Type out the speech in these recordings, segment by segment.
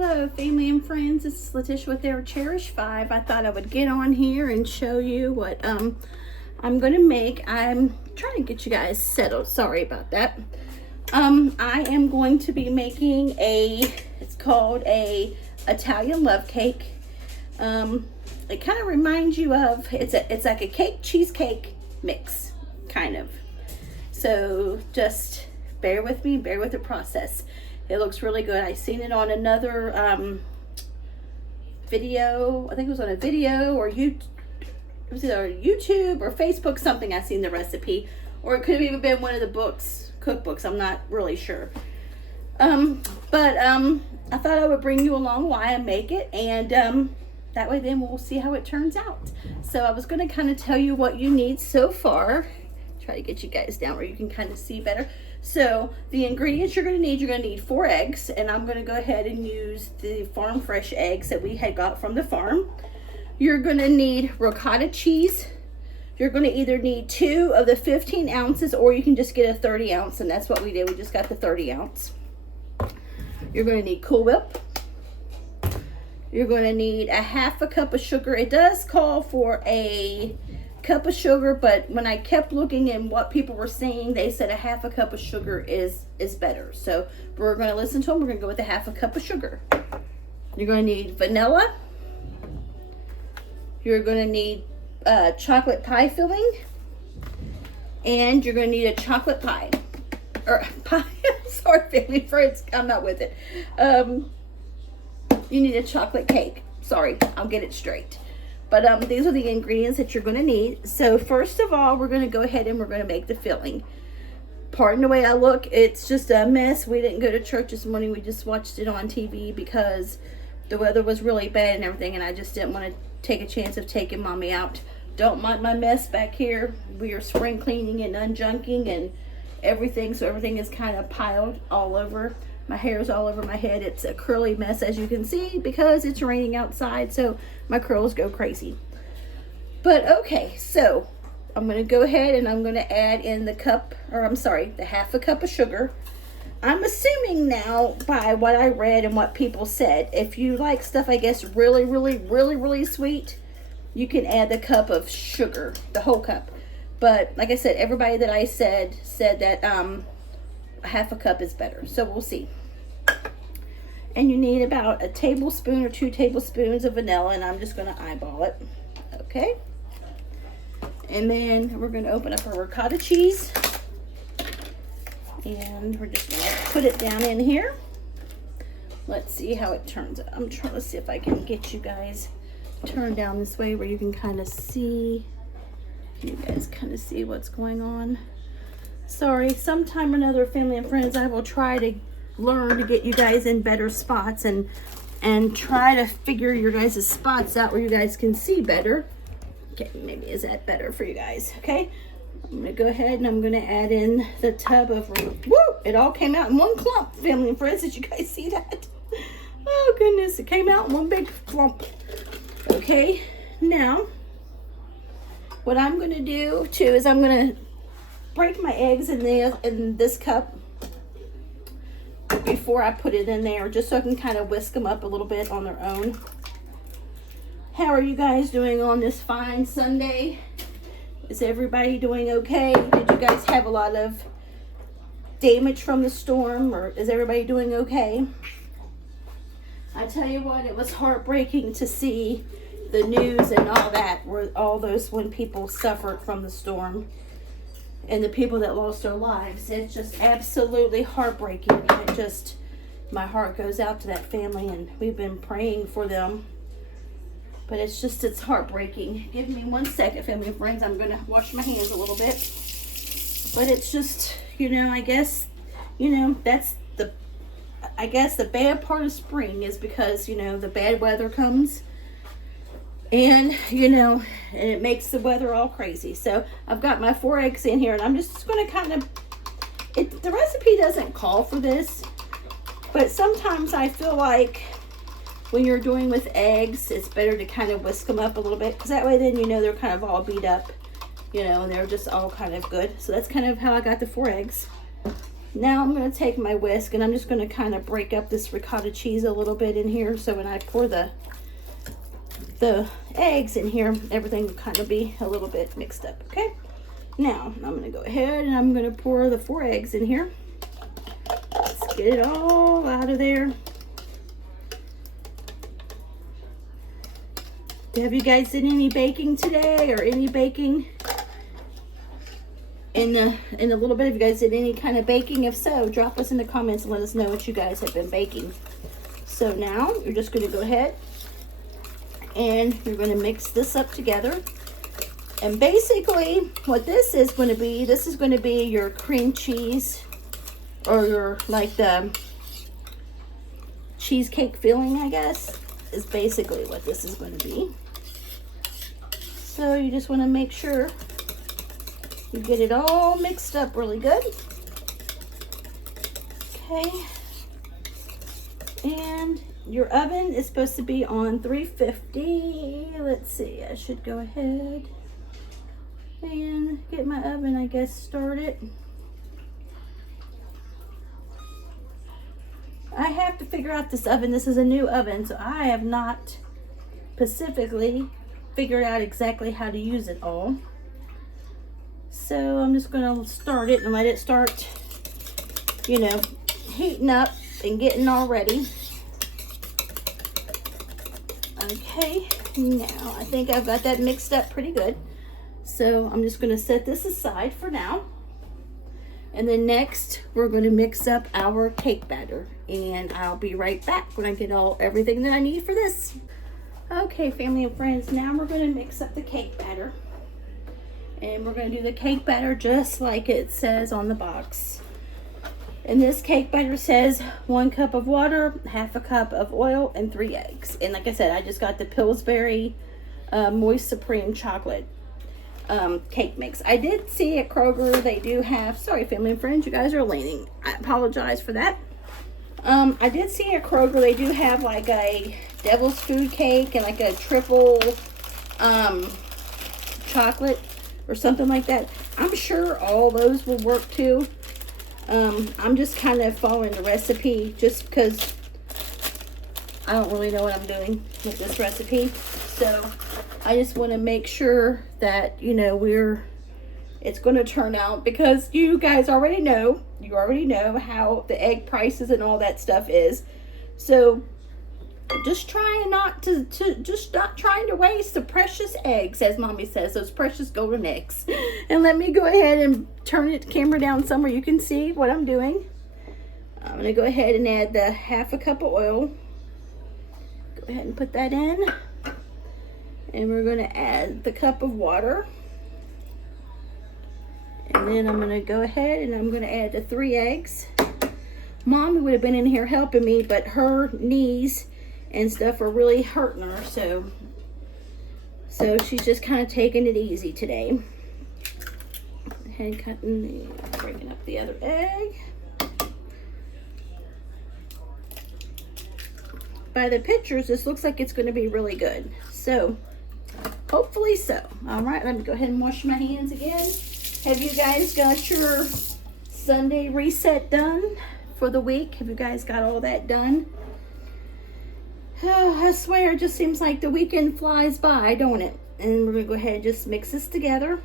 Hello family and friends, this is Letitia with Our Cherished 5. I thought I would get on here and show you what I'm going to make. I'm trying to get you guys settled, sorry about that. I am going to be making it's called a Italian love cake. It kind of reminds you of, it's like a cake cheesecake mix, kind of. So just bear with me, bear with the process. It looks really good. I seen it on another video. I think it was on a video or YouTube or Facebook, something. I seen the recipe, or it could have even been one of the cookbooks. I'm not really sure. But I thought I would bring you along while I make it, and that way then we'll see how it turns out. So I was going to kind of tell you what you need so far. Try to get you guys down where you can kind of see better. So the ingredients you're going to need 4 eggs, and I'm going to go ahead and use the farm fresh eggs that we had got from the farm. You're going to need ricotta cheese. You're going to either need 2 of the 15 ounces, or you can just get a 30 ounce, and that's what we did. We just got the 30 ounce. You're going to need Cool Whip. You're going to need a 1/2 cup of sugar. It does call for a cup of sugar, but when I kept looking at what people were saying, they said a 1/2 cup of sugar is better. So we're going to listen to them. We're going to go with a 1/2 cup of sugar. You're going to need vanilla. You're going to need chocolate pie filling, and you're going to need a chocolate pie or pie. Sorry, family friends, I'm not with it. You need a chocolate cake. Sorry, I'll get it straight. But these are the ingredients that you're going to need. So first of all, we're going to go ahead and we're going to make the filling. Pardon the way I look. It's just a mess. We didn't go to church this morning. We just watched it on TV because the weather was really bad and everything. And I just didn't want to take a chance of taking mommy out. Don't mind my mess back here. We are spring cleaning and unjunking and everything. So everything is kind of piled all over. My hair is all over my head. It's a curly mess, as you can see, because it's raining outside, so my curls go crazy. But okay, so I'm going to go ahead and I'm going to add in the 1/2 cup of sugar. I'm assuming now, by what I read and what people said, if you like stuff, I guess, really sweet, you can add the cup of sugar, the whole cup. But like I said, everybody that I said that 1/2 cup is better, so we'll see. And you need about a tablespoon or 2 tablespoons of vanilla, and I'm just going to eyeball it. Okay, and then we're going to open up our ricotta cheese, and we're just going to put it down in here. Let's see how it turns out. I'm trying to see if I can get you guys turned down this way where you can kind of see. You guys kind of see what's going on. Sorry, sometime or another, family and friends, I will try to learn to get you guys in better spots and try to figure your guys' spots out where you guys can see better. Okay, maybe is that better for you guys? Okay, I'm gonna go ahead and I'm gonna add in the tub of, woo, it all came out in one clump, family and friends. Did you guys see that? Oh goodness, it came out in one big clump. Okay, now what I'm gonna do too is I'm gonna break my eggs in this cup before I put it in there, just so I can kind of whisk them up a little bit on their own. How are you guys doing on this fine Sunday? Is everybody doing okay? Did you guys have a lot of damage from the storm, or is everybody doing okay? I tell you what, it was heartbreaking to see the news and all that, where all those when people suffered from the storm and the people that lost their lives. It's just absolutely heartbreaking, and it just, my heart goes out to that family, and we've been praying for them. But it's just, it's heartbreaking. Give me 1 second, family and friends. I'm going to wash my hands a little bit. But it's just, I guess, that's the bad part of spring is because, the bad weather comes. And, and it makes the weather all crazy. So I've got my 4 eggs in here, and I'm just going to kind of, the recipe doesn't call for this, but sometimes I feel like when you're doing with eggs, it's better to kind of whisk them up a little bit, because that way then, they're kind of all beat up, and they're just all kind of good. So that's kind of how I got the 4 eggs. Now I'm going to take my whisk and I'm just going to kind of break up this ricotta cheese a little bit in here, so when I pour the eggs in here, everything will kind of be a little bit mixed up. Okay, now I'm going to go ahead and I'm going to pour the 4 eggs in here. Let's get it all out of there. Have you guys done any baking today, or any baking in a little bit? If you guys did any kind of baking, if so, drop us in the comments and let us know what you guys have been baking. So now you're just going to go ahead and you're going to mix this up together. And basically what this is going to be your cream cheese, or your, like, the cheesecake filling, I guess, is basically what this is going to be. So you just want to make sure you get it all mixed up really good. Okay. And your oven is supposed to be on 350. Let's see, I should go ahead and get my oven, I guess, started. I have to figure out this oven. This is a new oven, so I have not specifically figured out exactly how to use it all. So I'm just going to start it and let it start, you know, heating up and getting all ready. Okay, now I think I've got that mixed up pretty good. So I'm just going to set this aside for now. And then next, we're going to mix up our cake batter. And I'll be right back when I get everything that I need for this. Okay, family and friends, now we're going to mix up the cake batter. And we're going to do the cake batter just like it says on the box. And this cake batter says 1 cup of water, 1/2 cup of oil, and 3 eggs. And like I said, I just got the Pillsbury Moist Supreme Chocolate cake mix. I did see at Kroger they do have, sorry family and friends, you guys are leaning. I apologize for that. I did see at Kroger they do have like a devil's food cake and like a triple chocolate or something like that. I'm sure all those will work too. I'm just kind of following the recipe just because I don't really know what I'm doing with this recipe. So I just want to make sure that, you know, it's going to turn out, because you guys already know, how the egg prices and all that stuff is. So just trying not to waste the precious eggs, as mommy says, those precious golden eggs. And let me go ahead and turn the camera down somewhere you can see what I'm doing. I'm going to go ahead and add the 1/2 cup of oil. Go ahead and put that in. And we're going to add the cup of water. And then I'm going to go ahead and I'm going to add the 3 eggs. Mom would have been in here helping me, but her knees and stuff are really hurting her. So she's just kind of taking it easy today. Bringing up the other egg. By the pictures, this looks like it's going to be really good. So hopefully so. All right, let me go ahead and wash my hands again. Have you guys got your Sunday reset done for the week? Have you guys got all that done? Oh, I swear, it just seems like the weekend flies by, don't it? And we're going to go ahead and just mix this together.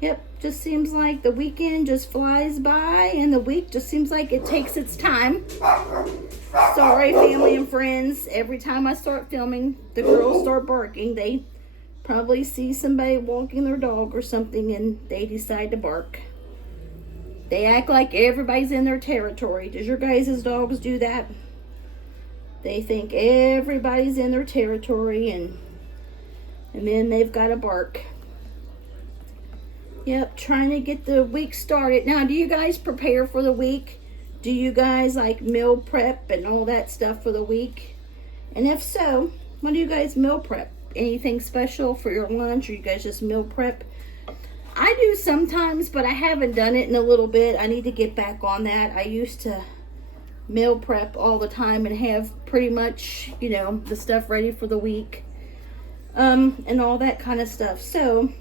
Yep, just seems like the weekend just flies by and the week just seems like it takes its time. Sorry, family and friends. Every time I start filming, the girls start barking. They probably see somebody walking their dog or something and they decide to bark. They act like everybody's in their territory. Does your guys' dogs do that? They think everybody's in their territory and then they've got to bark. Yep, trying to get the week started. Now, do you guys prepare for the week? Do you guys like meal prep and all that stuff for the week? And if so, what do you guys meal prep? Anything special for your lunch, or you guys just meal prep? I do sometimes, but I haven't done it in a little bit. I need to get back on that. I used to meal prep all the time and have pretty much, you know, the stuff ready for the week. And all that kind of stuff. So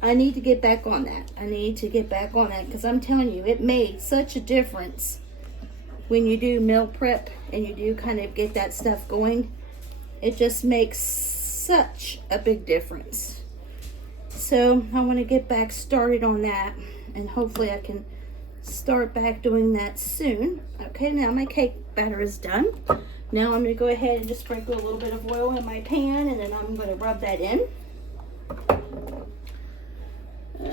I need to get back on that. I need to get back on that because I'm telling you, it made such a difference when you do meal prep and you do kind of get that stuff going. It just makes such a big difference. So I want to get back started on that, and hopefully I can start back doing that soon. Okay, now my cake batter is done. Now I'm going to go ahead and just sprinkle a little bit of oil in my pan, and then I'm going to rub that in. I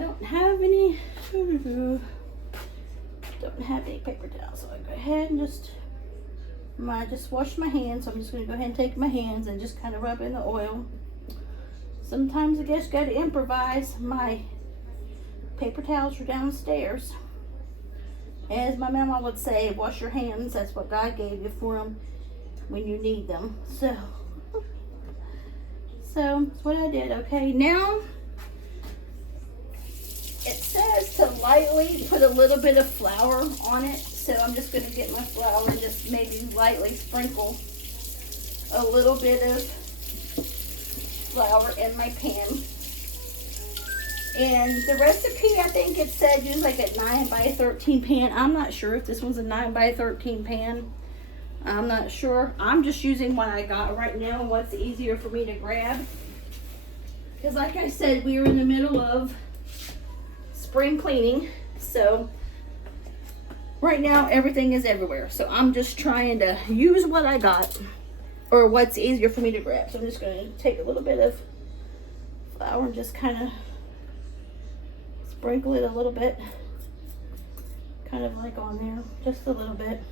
don't have any paper towels, so I go ahead and just wash my hands. So I'm just going to go ahead and take my hands and just kind of rub in the oil. Sometimes I guess got to improvise. My paper towels are downstairs. As my mama would say, wash your hands. That's what God gave you for them when you need them. So that's what I did. Okay, now it says to lightly put a little bit of flour on it. So I'm just going to get my flour and just maybe lightly sprinkle a little bit of flour in my pan. And the recipe, I think it said use like a 9x13 pan. I'm not sure if this one's a 9x13 pan. I'm not sure. I'm just using what I got right now and what's easier for me to grab. Because like I said, we are in the middle of spring cleaning. So right now everything is everywhere. So I'm just trying to use what I got or what's easier for me to grab. So I'm just going to take a little bit of flour and just kind of sprinkle it a little bit, kind of like on there, just a little bit.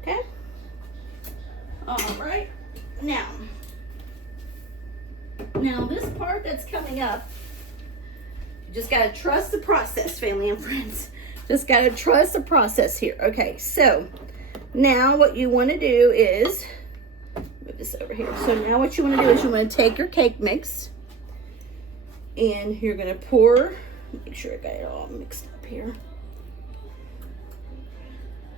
Okay. All right. Now this part that's coming up, you just gotta trust the process, family and friends. Just gotta trust the process here. Okay. So now what you want to do is move this over here. So now what you want to do is you want to take your cake mix. And you're going to pour, make sure I got it all mixed up here.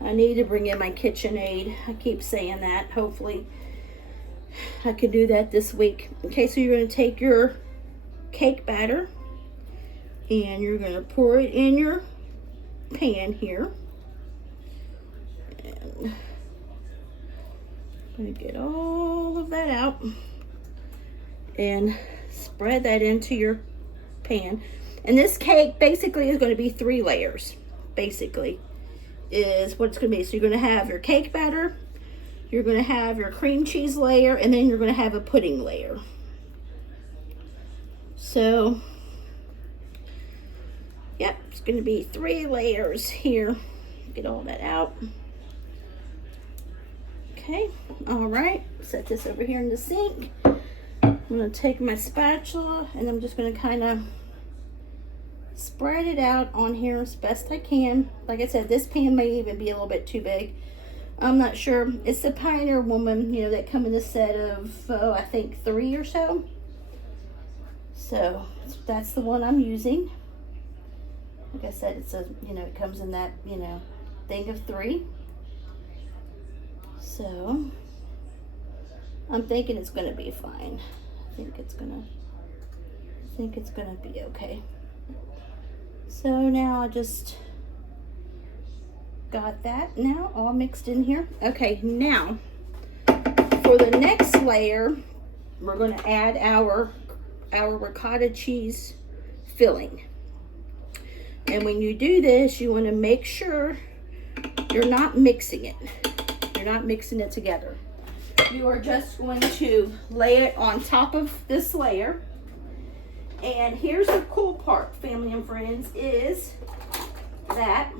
I need to bring in my KitchenAid. I keep saying that. Hopefully I can do that this week. Okay, so you're going to take your cake batter and you're going to pour it in your pan here. And I'm going to get all of that out and spread that into your pan. And this cake basically is going to be 3 layers. Basically is what it's going to be. So you're going to have your cake batter, you're going to have your cream cheese layer, and then you're going to have a pudding layer. So yep, it's going to be 3 layers here. Get all that out. Okay, all right, set this over here in the sink. I'm going to take my spatula and I'm just going to kind of spread it out on here as best I can. Like I said, this pan may even be a little bit too big. I'm not sure. It's the Pioneer Woman, you know, that come in a set of, I think 3 or so. So that's the one I'm using. Like I said, it says, you know, it comes in that, you know, thing of 3. So I'm thinking it's going to be fine. I think it's gonna be okay. So now I just got that now all mixed in here. Okay, now for the next layer, we're going to add our ricotta cheese filling. And when you do this, you want to make sure you're not mixing it. You're not mixing it together. You are just going to lay it on top of this layer. And here's the cool part, family and friends, is that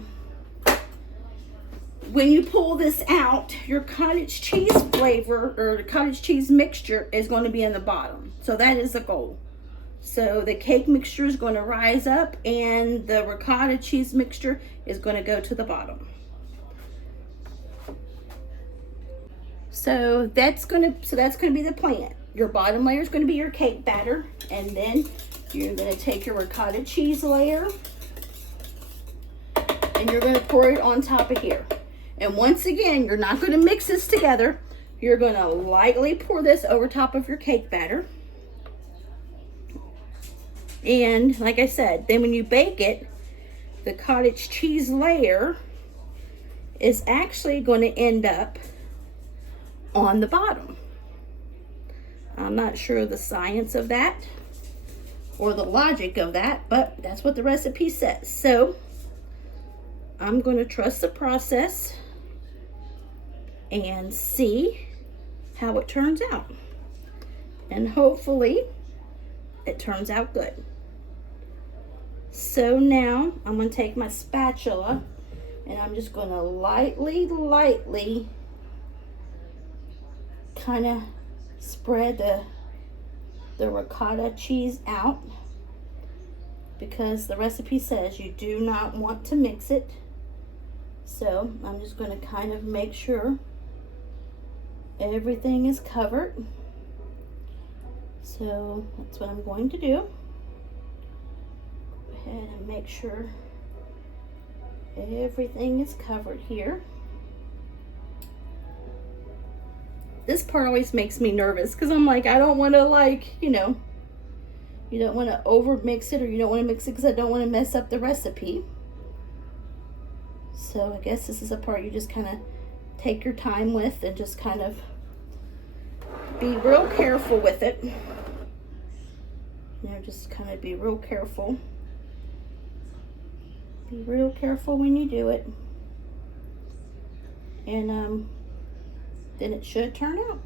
when you pull this out, your cottage cheese flavor or the cottage cheese mixture is going to be in the bottom. So that is the goal. So the cake mixture is going to rise up and the ricotta cheese mixture is going to go to the bottom. So that's going to be the plan. Your bottom layer is going to be your cake batter, and then you're going to take your ricotta cheese layer and you're going to pour it on top of here. And once again, you're not going to mix this together. You're going to lightly pour this over top of your cake batter. And like I said, then when you bake it, the cottage cheese layer is actually going to end up on the bottom. I'm not sure of the science of that or the logic of that, but that's what the recipe says. So I'm going to trust the process and see how it turns out. And hopefully it turns out good. So now I'm going to take my spatula and I'm just going to lightly kind of spread the ricotta cheese out, because the recipe says you do not want to mix it. So I'm just going to kind of make sure everything is covered. So that's what I'm going to do. Go ahead and make sure everything is covered here. This part always makes me nervous because I'm like, I don't want to, like, you know, you don't want to over mix it, or you don't want to mix it because I don't want to mess up the recipe. So I guess this is a part you just kind of take your time with and just kind of be real careful with it. You know, just kind of be real careful. Be real careful when you do it. And then it should turn out.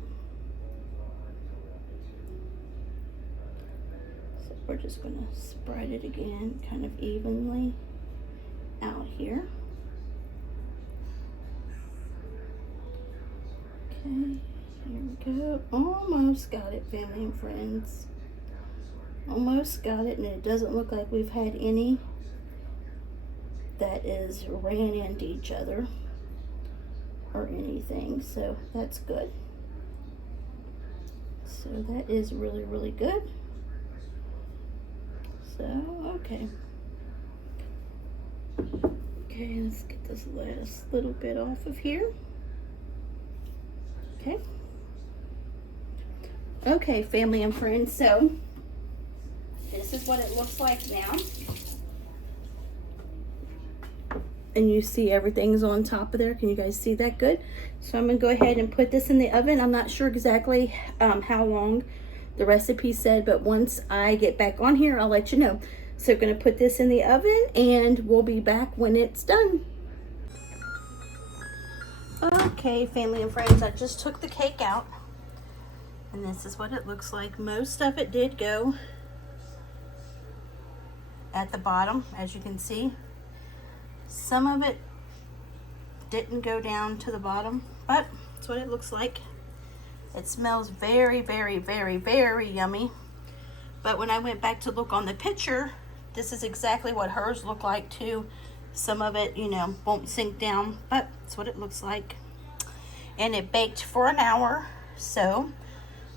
So we're just going to spread it again kind of evenly out here. Okay, here we go. Almost got it, family and friends. Almost got it, and it doesn't look like we've had any that is ran into each other or anything, so that's good. So that is really good. So okay, let's get this last little bit off of here. Okay, family and friends, so this is what it looks like now. And you see everything's on top of there. Can you guys see that good? So I'm gonna go ahead and put this in the oven. I'm not sure exactly how long the recipe said, but once I get back on here, I'll let you know. So I'm gonna put this in the oven and we'll be back when it's done. Okay, family and friends, I just took the cake out and this is what it looks like. Most of it did go at the bottom, as you can see. Some of it didn't go down to the bottom, but that's what it looks like. It smells very yummy. But when I went back to look on the picture, this is exactly what hers looked like too. Some of it, you know, won't sink down, but that's what it looks like. And it baked for an hour, so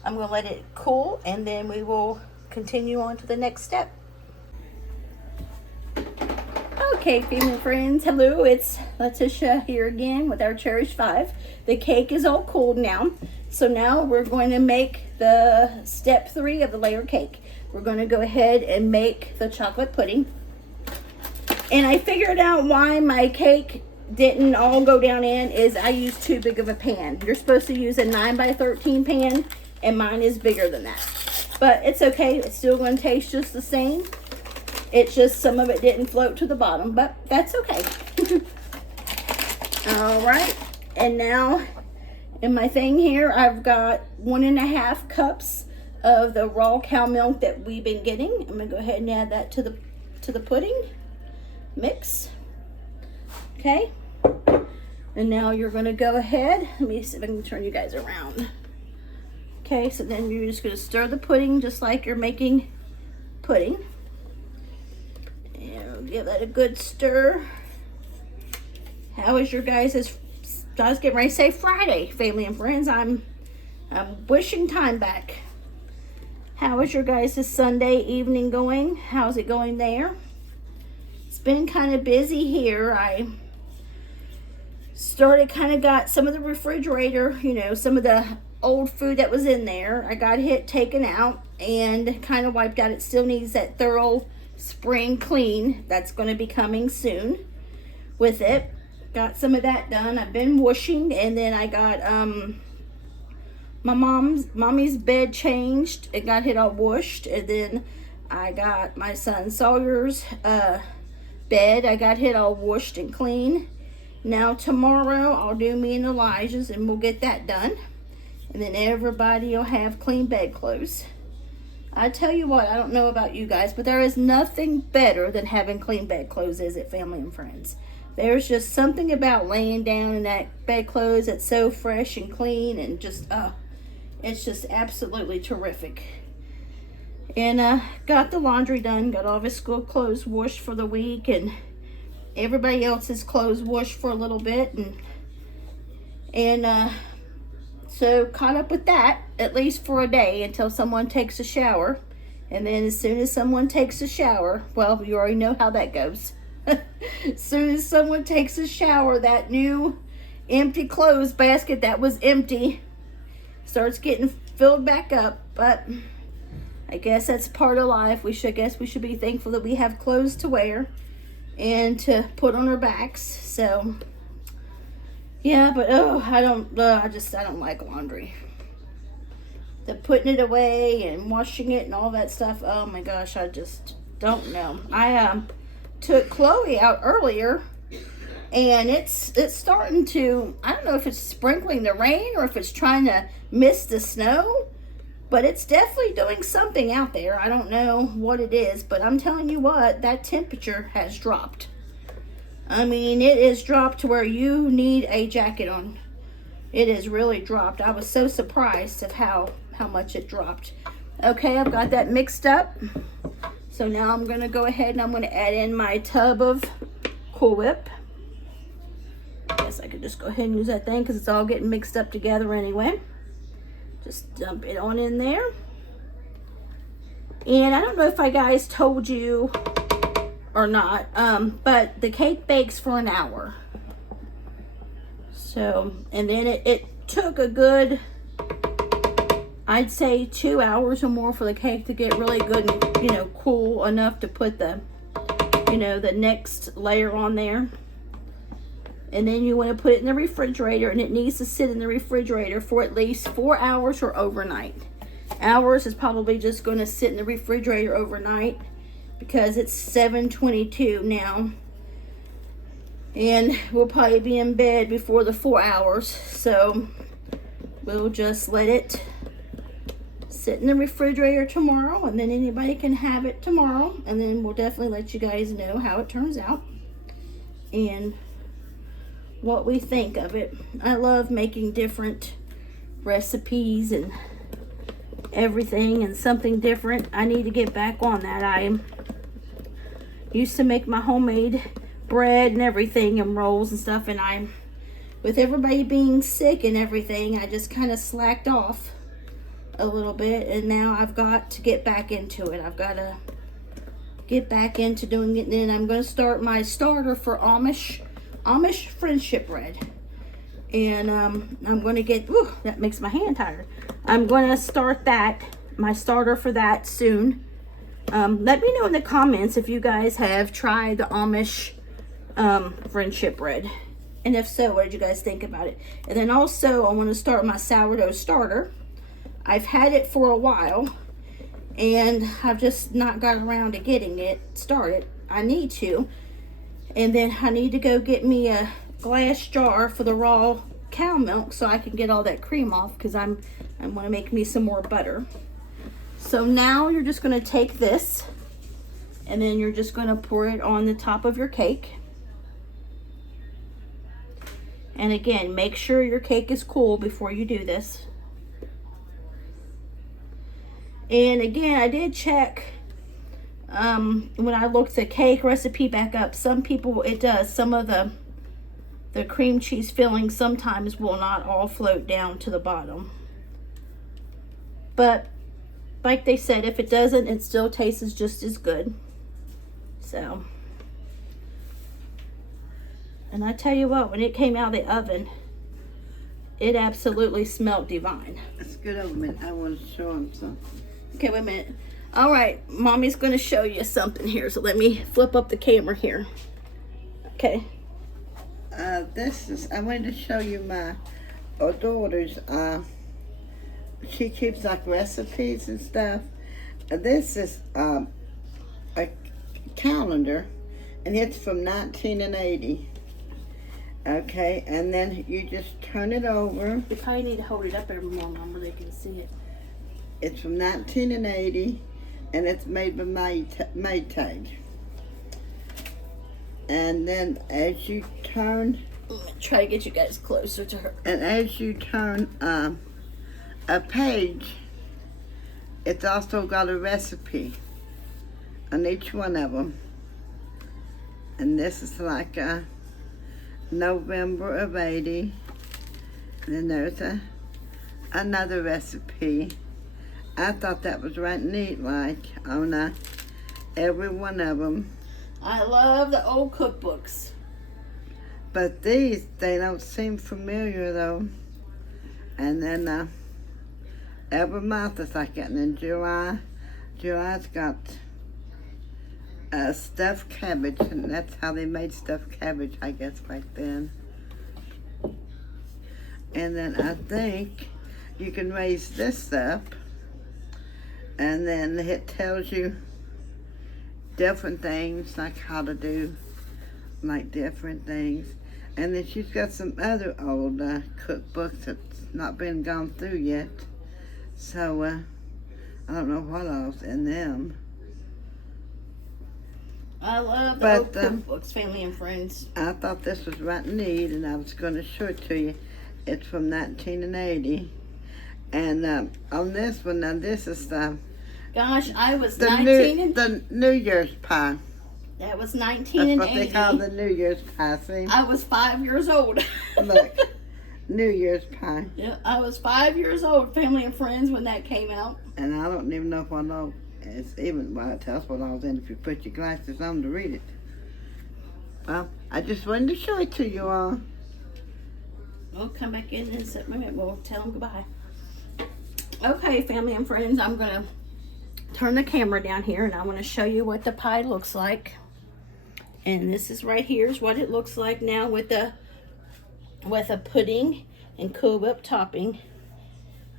I'm gonna let it cool and then we will continue on to the next step. Okay, family and friends, hello, it's Letitia here again with our Cherished 5. The cake is all cooled now, so now we're going to make the step 3 of the layer cake. We're going to go ahead and make the chocolate pudding. And I figured out why my cake didn't all go down in is I used too big of a pan. You're supposed to use a 9x13 pan, and mine is bigger than that. But it's okay, it's still going to taste just the same. It's just some of it didn't float to the bottom, but that's okay. All right, and now in my thing here, I've got 1.5 cups of the raw cow milk that we've been getting. I'm gonna go ahead and add that to the pudding mix. Okay, and now you're gonna go ahead. Let me see if I can turn you guys around. Okay, so then you're just gonna stir the pudding just like you're making pudding. Give that a good stir. How is your guys' I was getting ready to say Friday, family and friends. I'm wishing time back. How is your guys' Sunday evening going? How's it going there? It's been kind of busy here. I started got some of the refrigerator, you know, some of the old food that was in there. I got it taken out and kind of wiped out. It still needs that thorough spring clean that's going to be coming soon with it. Got some of that done. I've been washing, and then I got my mommy's bed changed. It got it all washed, and then I got my son Sawyer's bed. I got it all washed and clean. Now tomorrow I'll do me and Elijah's, and we'll get that done, and then everybody will have clean bedclothes. I tell you what, I don't know about you guys, but there is nothing better than having clean bedclothes, is it, family and friends? There's just something about laying down in that bedclothes that's so fresh and clean, and just it's just absolutely terrific. And got the laundry done, got all of his school clothes washed for the week, and everybody else's clothes washed for a little bit, and so caught up with that, at least for a day, until someone takes a shower. And then as soon as someone takes a shower, well, you already know how that goes. As soon as someone takes a shower, that new empty clothes basket that was empty starts getting filled back up. But I guess that's part of life. We should be thankful that we have clothes to wear and to put on our backs. So yeah, but I don't like laundry. The putting it away and washing it and all that stuff. Oh my gosh, I just don't know. I took Chloe out earlier, and it's starting to, I don't know if it's sprinkling the rain or if it's trying to mist the snow, but it's definitely doing something out there. I don't know what it is, but I'm telling you what, that temperature has dropped. I mean, it is dropped to where you need a jacket on. It has really dropped. I was so surprised of how much it dropped. Okay, I've got that mixed up. So now I'm going to go ahead and I'm going to add in my tub of Cool Whip. I guess I could just go ahead and use that thing because it's all getting mixed up together anyway. Just dump it on in there. And I don't know if I guys told you or not, but the cake bakes for an hour. So, and then it took a good, I'd say 2 hours or more for the cake to get really good and, cool enough to put the, the next layer on there. And then you want to put it in the refrigerator, and it needs to sit in the refrigerator for at least 4 hours or overnight. Hours is probably just going to sit in the refrigerator overnight, because it's 7:22 now, and we'll probably be in bed before the 4 hours, so we'll just let it sit in the refrigerator tomorrow, and then anybody can have it tomorrow, and then we'll definitely let you guys know how it turns out and what we think of it. I love making different recipes and everything, and something different. I need to get back on that. I used to make my homemade bread and everything, and rolls and stuff, and with everybody being sick and everything, I just kind of slacked off a little bit, and now I've got to get back into it. I've got to get back into doing it, and then I'm going to start my starter for Amish friendship bread, and I'm going to get, that makes my hand tired. I'm going to start my starter for that soon. Let me know in the comments if you guys have tried the Amish friendship bread, and if so, what did you guys think about it? And then also I want to start my sourdough starter. I've had it for a while, and I've just not got around to getting it started. I need to. And then I need to go get me a glass jar for the raw cow milk so I can get all that cream off, because I want to make me some more butter. So now you're just going to take this, and then you're just going to pour it on the top of your cake. And again, make sure your cake is cool before you do this. And again, I did check when I looked the cake recipe back up. Some people, it does. Some of the cream cheese filling sometimes will not all float down to the bottom. But like they said, if it doesn't, it still tastes just as good. So, and I tell you what, when it came out of the oven, It absolutely smelled divine. It's good over a minute. I want to show him something. Okay, wait a minute. All right, Mommy's going to show you something here. So let me flip up the camera here. Okay. I wanted to show you my daughter's, she keeps like recipes and stuff. This is a calendar, and it's from 1980. Okay, and then you just turn it over. You probably need to hold it up every more, Mom, where they can see it. It's from 1980, and it's made by Maytag. And then as you turn, I'm gonna try to get you guys closer to her. and as you turn a page, it's also got a recipe on each one of them. And this is like a November of 80. And then there's another recipe. I thought that was right neat, like on every one of them. I love the old cookbooks. But these, they don't seem familiar though. And then every month is like that. And then July's got stuffed cabbage, and that's how they made stuffed cabbage, I guess, back then. And then I think you can raise this up, and then it tells you different things, like how to do like different things. And then she's got some other old cookbooks that's not been gone through yet. So I don't know what else in them. I love the old cookbooks, family and friends. I thought this was right neat, and I was going to show it to you. It's from 1980. And on this one, now this is gosh, I was 19 the New Year's pie. That was 1980. That's what they call the New Year's pie, see? I was 5 years old. Look, New Year's pie. Yeah, I was 5 years old, family and friends, when that came out. And I don't even know if I know. It's even, well, it tells what I was in if you put your glasses on to read it. Well, I just wanted to show it to you all. We'll come back in and sit. We'll tell them goodbye. Okay, family and friends, I'm going to turn the camera down here, and I want to show you what the pie looks like. And this is right here is what it looks like now with a pudding and Cool Whip topping.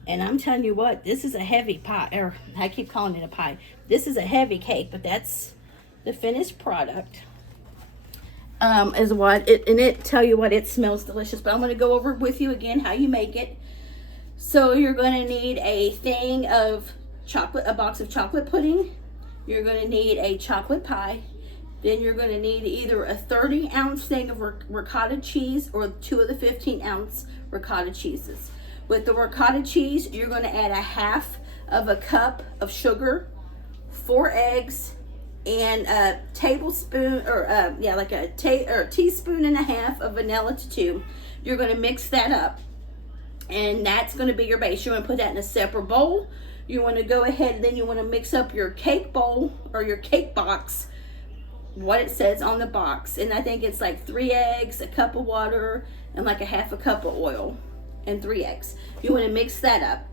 And I'm telling you what, this is a heavy pie, or I keep calling it a pie. This is a heavy cake, but that's the finished product. Is what it, and it tell you what, it smells delicious. But I'm going to go over with you again how you make it. So you're going to need a thing of chocolate, a box of chocolate pudding. You're going to need a chocolate pie. Then you're going to need either a 30-ounce thing of ricotta cheese or 2 of the 15-ounce ricotta cheeses. With the ricotta cheese, you're going to add a half of a cup of sugar, 4 eggs, and a tablespoon, or like a teaspoon and a half of vanilla to 2. You're going to mix that up, and that's going to be your base. You're going to put that in a separate bowl. You want to go ahead, and then you want to mix up your cake bowl or your cake box, what it says on the box. And I think it's like 3 eggs, a cup of water, and like a half a cup of oil, and 3 eggs. You want to mix that up.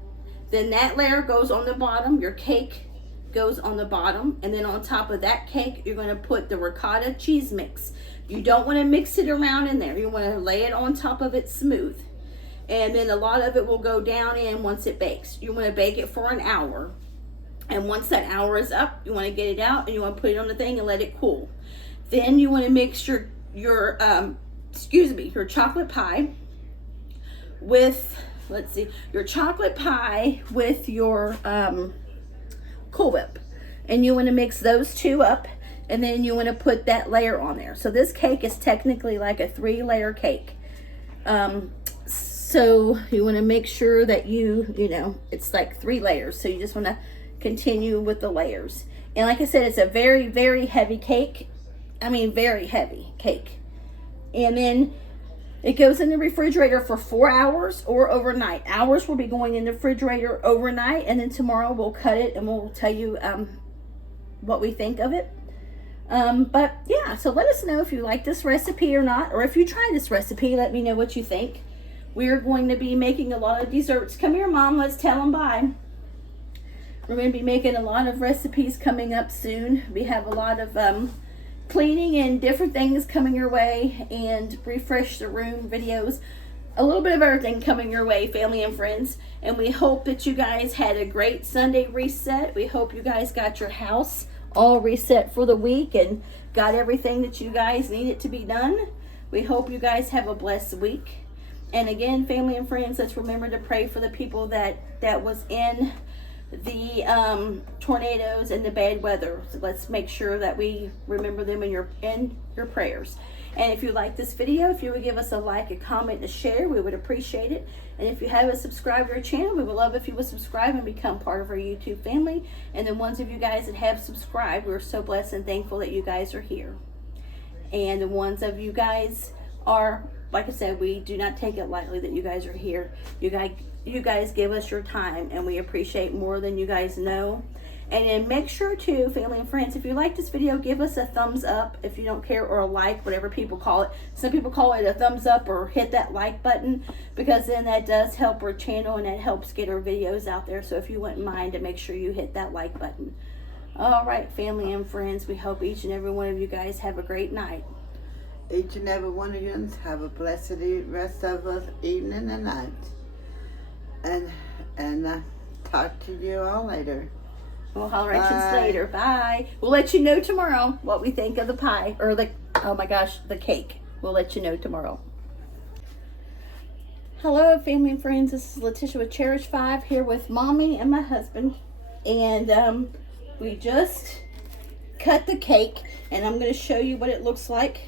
Then that layer goes on the bottom. Your cake goes on the bottom, and then on top of that cake, you're going to put the ricotta cheese mix. You don't want to mix it around in there. You want to lay it on top of it smooth. And then a lot of it will go down in once it bakes. You want to bake it for an hour. And once that hour is up, you want to get it out, and you want to put it on the thing and let it cool. Then you want to mix your chocolate pie with, your chocolate pie with your Cool Whip. And you want to mix those two up, and then you want to put that layer on there. So this cake is technically like a 3-layer cake. So you want to make sure that it's like 3 layers. So you just want to continue with the layers. And like I said, it's a very, very heavy cake. I mean, very heavy cake. And then it goes in the refrigerator for 4 hours or overnight. Hours will be going in the refrigerator overnight, and then tomorrow we'll cut it and we'll tell you what we think of it. But yeah, so let us know if you like this recipe or not, or if you try this recipe, let me know what you think. We are going to be making a lot of desserts. Come here, Mom. Let's tell them bye. We're going to be making a lot of recipes coming up soon. We have a lot of cleaning and different things coming your way, and refresh the room videos. A little bit of everything coming your way, family and friends. And we hope that you guys had a great Sunday reset. We hope you guys got your house all reset for the week and got everything that you guys needed to be done. We hope you guys have a blessed week. And again, family and friends, let's remember to pray for the people that was in the tornadoes and the bad weather. So let's make sure that we remember them in your prayers. And if you like this video, if you would give us a like, a comment, and a share, we would appreciate it. And if you haven't subscribed to our channel, we would love if you would subscribe and become part of our YouTube family. And the ones of you guys that have subscribed, we're so blessed and thankful that you guys are here. And the ones of you guys are, like I said, we do not take it lightly that you guys are here. You guys give us your time, and we appreciate more than you guys know. And then make sure to, family and friends, if you like this video, give us a thumbs up if you don't care, or a like, whatever people call it. Some people call it a thumbs up, or hit that like button, because then that does help our channel and it helps get our videos out there. So if you wouldn't mind to make sure you hit that like button. All right, family and friends, we hope each and every one of you guys have a great night. Each and every one of you have a blessed rest of us evening and night. And talk to you all later. We'll holler at you later. Bye. We'll let you know tomorrow what we think of the pie, or the, oh my gosh, the cake. We'll let you know tomorrow. Hello, family and friends. This is Letitia with Cherish 5 here with Mommy and my husband. And we just cut the cake, and I'm going to show you what it looks like.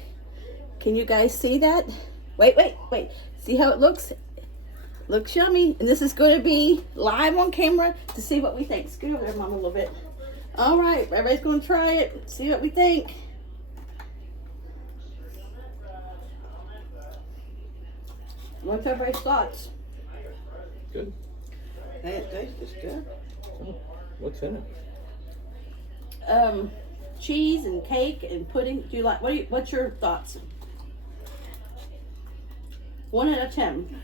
Can you guys see that? Wait. See how it looks? Looks yummy. And this is going to be live on camera to see what we think. Scoot over there, Mom, a little bit. All right, everybody's going to try it, see what we think. What's everybody's thoughts? Good. Hey, it tastes good. Oh, what's in it? Cheese and cake and pudding. Do you like? What's your thoughts? 1 out of 10.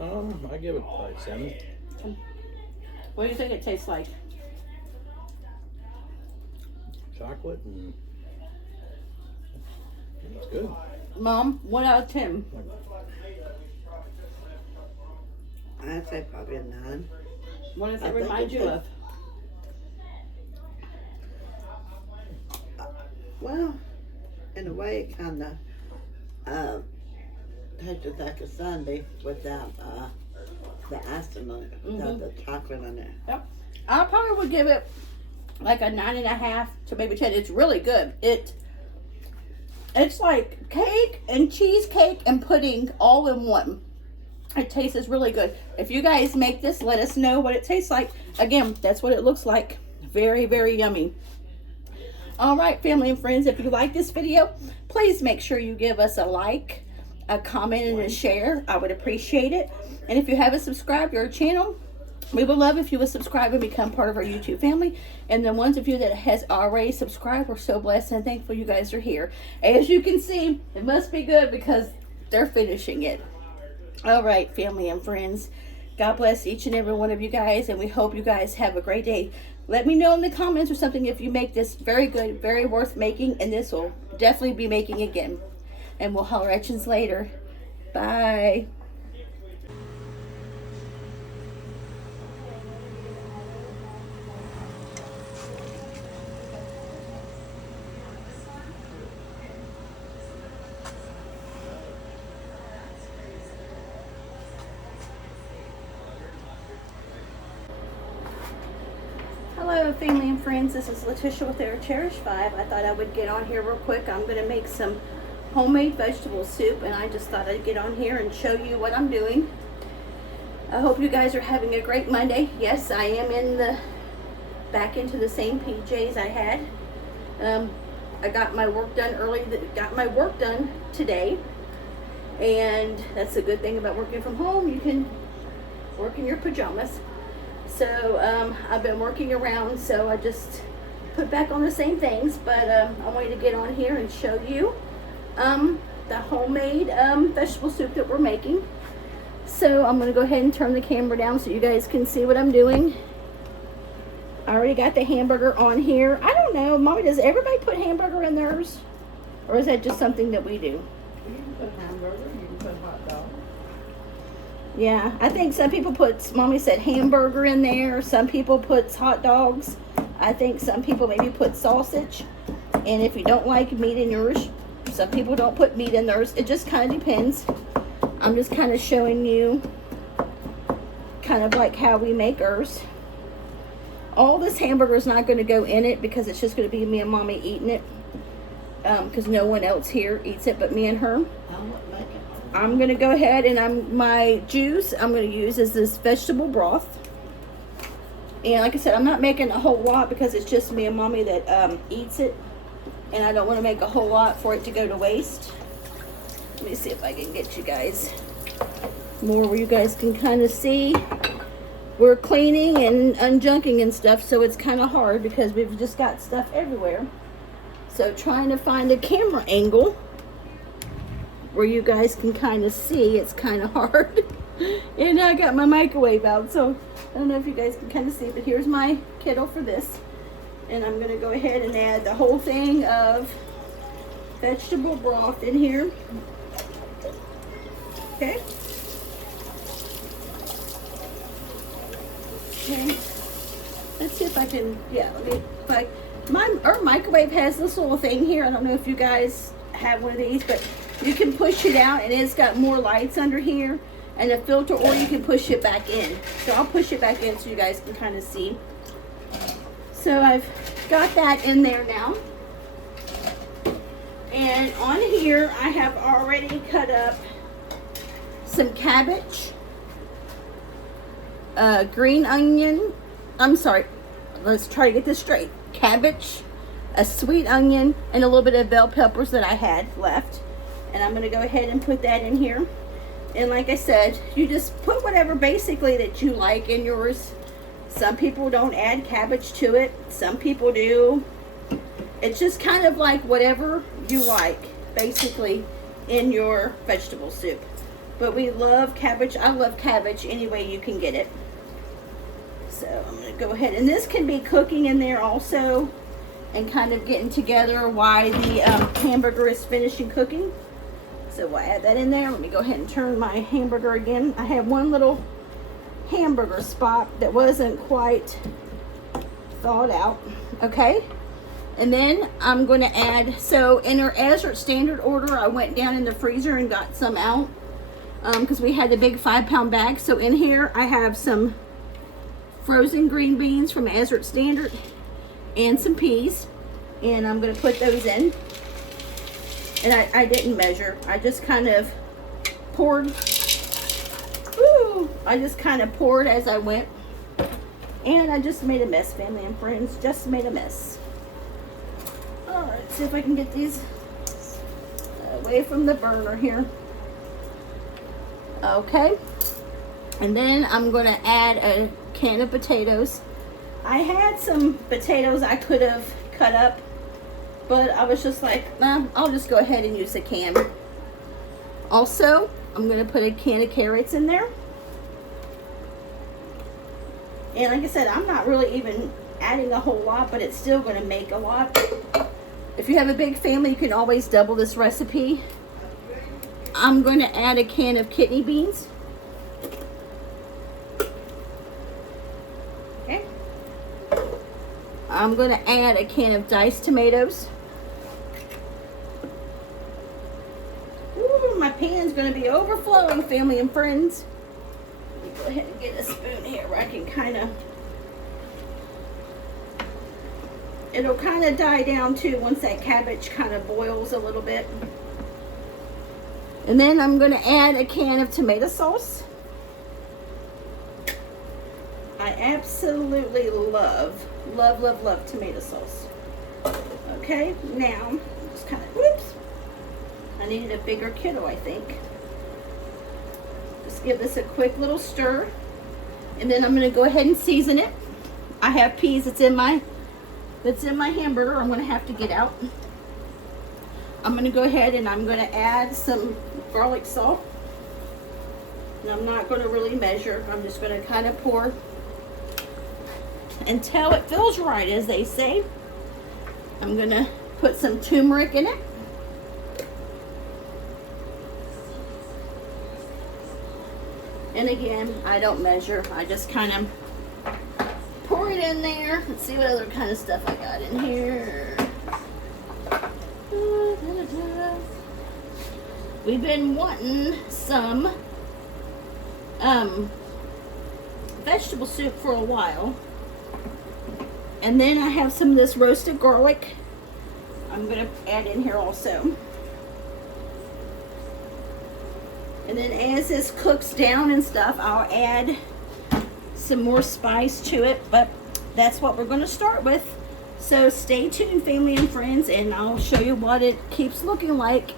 I give it probably 7. What do you think it tastes like? Chocolate, and it's good. Mom, 1 out of 10. I'd say probably a 9. What does it remind you of? Well, in a way, it kind of tastes like a sundae without the icing on it, without the chocolate on it. Yep. I probably would give it like a 9.5 to maybe 10. It's really good. It's like cake and cheesecake and pudding all in one. It tastes really good. If you guys make this, let us know what it tastes like. Again, that's what it looks like. Very, very yummy. All right, family and friends, if you like this video, please make sure you give us a like, a comment, and a share. I would appreciate it. And if you haven't subscribed to our channel, we would love if you would subscribe and become part of our YouTube family. And the ones of you that has already subscribed, we're so blessed and thankful you guys are here. As you can see, it must be good because they're finishing it. All right, family and friends, God bless each and every one of you guys, and we hope you guys have a great day. Let me know in the comments or something if you make this. Very good, very worth making, and this will definitely be making again. And we'll holler at you later. Bye. Hello, family and friends. This is Letitia with Our Cherished 5. I thought I would get on here real quick. I'm going to make some homemade vegetable soup, and I just thought I'd get on here and show you what I'm doing. I hope you guys are having a great Monday. Yes, I am back into the same PJs I had. I got my work done early. Got my work done today, and that's a good thing about working from home. You can work in your pajamas. So I've been working around, so I just put back on the same things, but I wanted to get on here and show you the homemade vegetable soup that we're making. So I'm gonna go ahead and turn the camera down so you guys can see what I'm doing. I already got the hamburger on here. I don't know, Mommy, does everybody put hamburger in theirs? Or is that just something that we do? You can put hamburger, you can put hot dog. Yeah, I think some people put, Mommy said hamburger in there. Some people put hot dogs. I think some people maybe put sausage. And if you don't like meat in yours, some people don't put meat in theirs. It just kind of depends. I'm just kind of showing you kind of like how we make ours. All this hamburger is not going to go in it because it's just going to be me and Mommy eating it. Because no one else here eats it but me and her. I'm going to go ahead and my juice I'm going to use is this vegetable broth. And like I said, I'm not making a whole lot because it's just me and Mommy that eats it. And I don't want to make a whole lot for it to go to waste. Let me see if I can get you guys more where you guys can kind of see. We're cleaning and unjunking and stuff, so it's kind of hard because we've just got stuff everywhere. So trying to find a camera angle where you guys can kind of see, it's kind of hard. And I got my microwave out, so I don't know if you guys can kind of see, but here's my kettle for this. And I'm going to go ahead and add the whole thing of vegetable broth in here. Okay. Okay. Let's see if I can, yeah, let me, like, our microwave has this little thing here. I don't know if you guys have one of these, but you can push it out and it's got more lights under here and a filter, or you can push it back in. So I'll push it back in so you guys can kind of see. So I've got that in there now. And on here, I have already cut up some cabbage, green onion, I'm sorry, let's try to get this straight. Cabbage, a sweet onion, and a little bit of bell peppers that I had left. And I'm going to go ahead and put that in here. And like I said, you just put whatever basically that you like in yours. Some people don't add cabbage to it. Some people do. It's just kind of like whatever you like, basically, in your vegetable soup. But we love cabbage. I love cabbage any way you can get it. So I'm going to go ahead. And this can be cooking in there also and kind of getting together while the hamburger is finishing cooking. So we'll add that in there. Let me go ahead and turn my hamburger again. I have one little hamburger spot that wasn't quite thawed out. Okay. And then I'm going to add, so in our Azure standard order, I went down in the freezer and got some out because we had the big 5-pound bag. So in here I have some frozen green beans from Azure standard and some peas, and I'm going to put those in. And I didn't measure. I just kind of poured. Woo! I just kind of poured as I went. And I just made a mess, family and friends. Just made a mess. Alright, let's see if I can get these away from the burner here. Okay. And then I'm going to add a can of potatoes. I had some potatoes I could have cut up, but I was just like, nah, I'll just go ahead and use a can. Also, I'm going to put a can of carrots in there. And like I said, I'm not really even adding a whole lot, but it's still going to make a lot. If you have a big family, you can always double this recipe. I'm going to add a can of kidney beans. Okay. I'm going to add a can of diced tomatoes. Ooh, my pan's going to be overflowing, family and friends. Let me go ahead and get a spoon here where I can kind of, it'll kind of die down too once that cabbage kind of boils a little bit. And then I'm going to add a can of tomato sauce. I absolutely love tomato sauce. Okay, now, just kind of, whoops. I needed a bigger kettle, I think. Just give this a quick little stir. And then I'm going to go ahead and season it. I have peas that's in my hamburger I'm going to have to get out. I'm going to go ahead and I'm going to add some garlic salt. And I'm not going to really measure. I'm just going to kind of pour until it feels right, as they say. I'm going to put some turmeric in it. And again, I don't measure. I just kind of pour it in there. Let's see what other kind of stuff I got in here. We've been wanting some vegetable soup for a while. And then I have some of this roasted garlic I'm going to add in here also. And then as this cooks down and stuff, I'll add some more spice to it, but that's what we're going to start with. So stay tuned, family and friends, and I'll show you what it keeps looking like.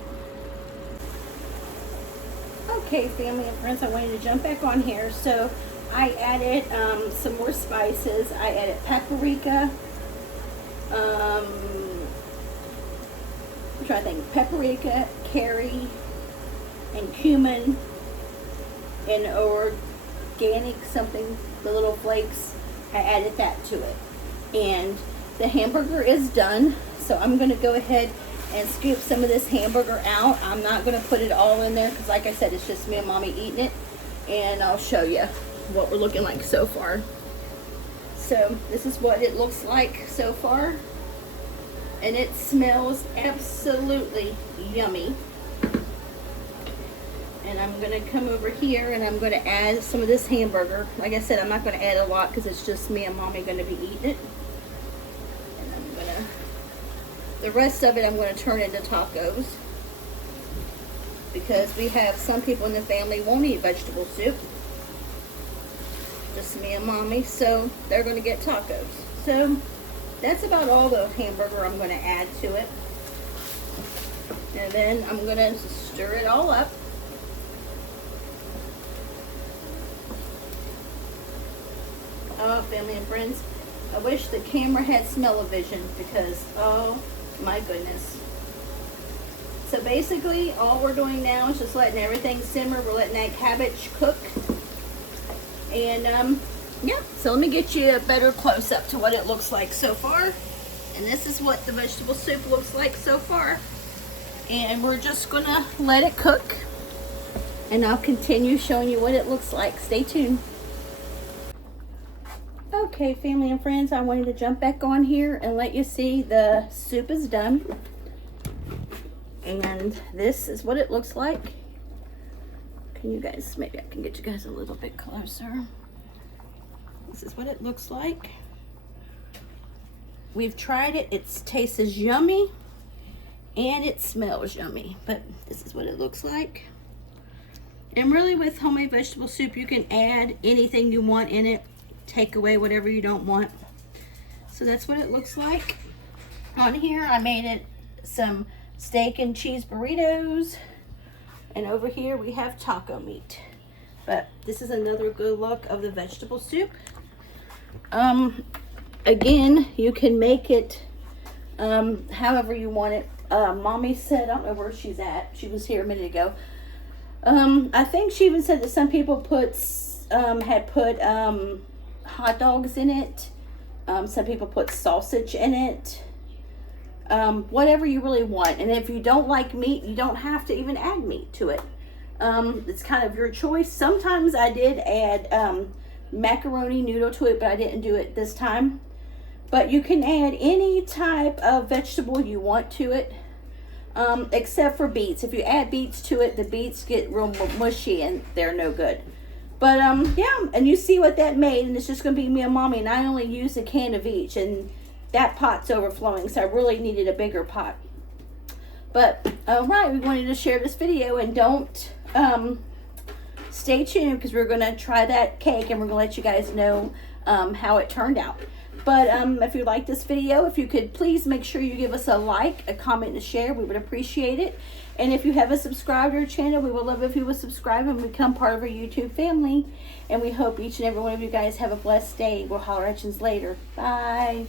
Okay, family and friends, I wanted to jump back on here. So I added some more spices. I added paprika, I'm trying to think, paprika, curry, and cumin, and organic something, the little flakes. I added that to it. And the hamburger is done, so I'm going to go ahead and scoop some of this hamburger out. I'm not going to put it all in there because, like I said, it's just me and Mommy eating it. And I'll show you what we're looking like so far. So this is what it looks like so far. And it smells absolutely yummy. And I'm going to come over here and I'm going to add some of this hamburger. Like I said, I'm not going to add a lot because it's just me and Mommy going to be eating it. And I'm going to, the rest of it I'm going to turn into tacos. Because we have some people in the family won't eat vegetable soup. Just me and Mommy, so they're going to get tacos. So that's about all the hamburger I'm going to add to it. And then I'm going to stir it all up. Oh, family and friends, I wish the camera had smell-o-vision because, oh my goodness. So basically, all we're doing now is just letting everything simmer. We're letting that cabbage cook. And, yeah, so let me get you a better close-up to what it looks like so far. And this is what the vegetable soup looks like so far. And we're just going to let it cook. And I'll continue showing you what it looks like. Stay tuned. Okay, family and friends, I wanted to jump back on here and let you see the soup is done. And this is what it looks like. Can you guys, maybe I can get you guys a little bit closer. This is what it looks like. We've tried it. It tastes yummy and it smells yummy, but this is what it looks like. And really with homemade vegetable soup, you can add anything you want in it. Take away whatever you don't want. So that's what it looks like. On here I made it some steak and cheese burritos, and over here we have taco meat. But this is another good look of the vegetable soup. Again, you can make it however you want it. Mommy said, I don't know where she's at, she was here a minute ago. I think she even said that some people had put hot dogs in it. Some people put sausage in it. Whatever you really want. And if you don't like meat, you don't have to even add meat to it. It's kind of your choice. Sometimes I did add macaroni noodle to it, but I didn't do it this time. But you can add any type of vegetable you want to it, except for beets. If you add beets to it, the beets get real mushy and they're no good. But yeah, and you see what that made, and it's just going to be me and Mommy, and I only used a can of each, and that pot's overflowing, so I really needed a bigger pot. But all right, we wanted to share this video, and don't stay tuned because we're going to try that cake, and we're going to let you guys know how it turned out. But if you like this video, if you could please make sure you give us a like, a comment, and a share. We would appreciate it. And if you haven't subscribed to our channel, we would love if you would subscribe and become part of our YouTube family. And we hope each and every one of you guys have a blessed day. We'll holler at you later. Bye.